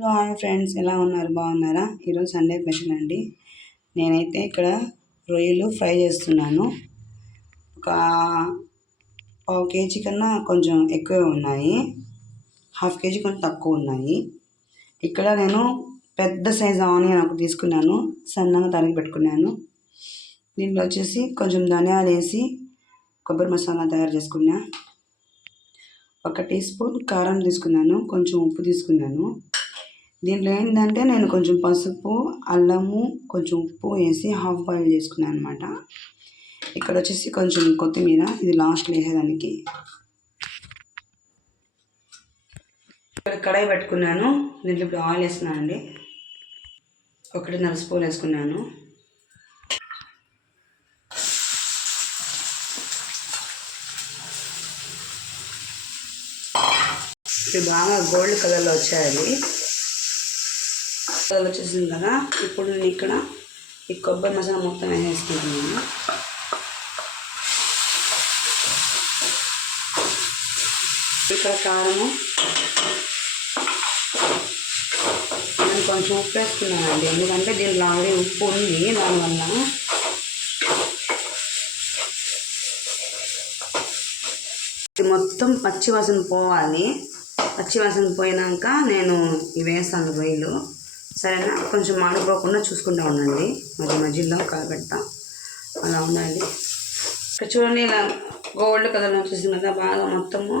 Hello hi friends, ఎలా ఉన్నారు? బాగున్నారా? ఈరోజు సండే స్పెషల్ అండి. నేనైతే ఇక్కడ రొయ్యలు ఫ్రై చేస్తున్నాను. ఒక పావు కేజీ కన్నా కొంచెం ఎక్కువే ఉన్నాయి, హాఫ్ కేజీ కొంచెం తక్కువ ఉన్నాయి. ఇక్కడ నేను పెద్ద సైజు ఆనియన్ ఒకటి తీసుకున్నాను, సన్నగా తరిగి పెట్టుకున్నాను. దీంట్లో వచ్చేసి కొంచెం ధనియాలు వేసి కొబ్బరి మసాలా తయారు చేసుకున్నా. 1 టీ స్పూన్ కారం తీసుకున్నాను, కొంచెం ఉప్పు తీసుకున్నాను. దీంట్లో ఏంటంటే నేను కొంచెం పసుపు, అల్లము, కొంచెం ఉప్పు వేసి హాఫ్ బాయిల్ చేసుకున్నాను అనమాట. ఇక్కడ వచ్చేసి కొంచెం కొత్తిమీర, ఇది లాస్ట్లో వేసేదానికి. ఇక్కడ కడాయి పెట్టుకున్నాను, దీంట్లో ఇప్పుడు ఆయిల్ వేస్తున్నాను అండి. 1.5 స్పూన్ వేసుకున్నాను. ఇది బాగా గోల్డ్ కలర్లో వచ్చాయి. కలర్ వచ్చేసింది కదా, ఇప్పుడు నేను ఇక్కడ ఈ కొబ్బరి మసాలా మొత్తం వేసేసుకుంటున్నాను. ఇక్కడ కారము, నేను కొంచెం ఉప్పు వేసుకున్నానండి, ఎందుకంటే దీంట్లో ఆల్రెడీ ఉప్పు ఉంది. దానివల్ల ఇది మొత్తం పచ్చివాసన పోవాలి. పచ్చివాసన పోయినాక నేను ఇవి వేస్తాను రొయ్యలు, సరేనా? కొంచెం మాడిపోకుండా చూసుకుంటూ ఉండండి, మధ్యలో కలబెడతా, అలా ఉండాలి. ఇక్కడ చూడండి, ఇలా గోల్డ్ కలర్ వచ్చేసింది కదా బాగా మొత్తము.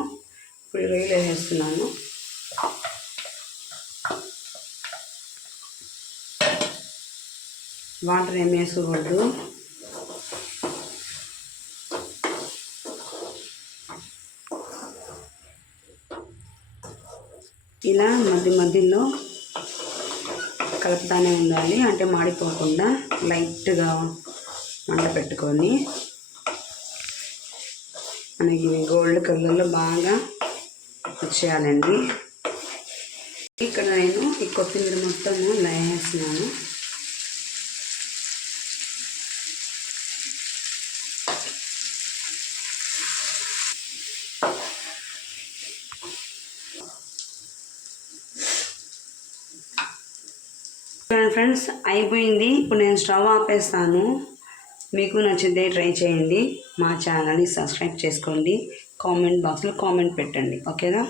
ఇప్పుడు రొయ్యలు వేసేస్తున్నాను. వాటర్ ఏమి వేసుకోకూడదు. ఇలా మధ్యలో కలుపుతానే ఉండాలి, అంటే మాడిపోకుండా లైట్గా మంట పెట్టుకొని. మనకి గోల్డ్ కలర్లో బాగా వచ్చేయాలండి. ఇక్కడ నేను ఈ కొత్తిమీర మొత్తం ఇలా వేస్తున్నాను. ఫ్రెండ్స్, అయిపోయింది. ఇప్పుడు నేను స్టవ్ ఆపేస్తాను. మీకు నచ్చితే ట్రై చేయండి. మా ఛానల్ని సబ్స్క్రైబ్ చేసుకోండి. కామెంట్ బాక్స్లో కామెంట్ పెట్టండి, ఓకేనా?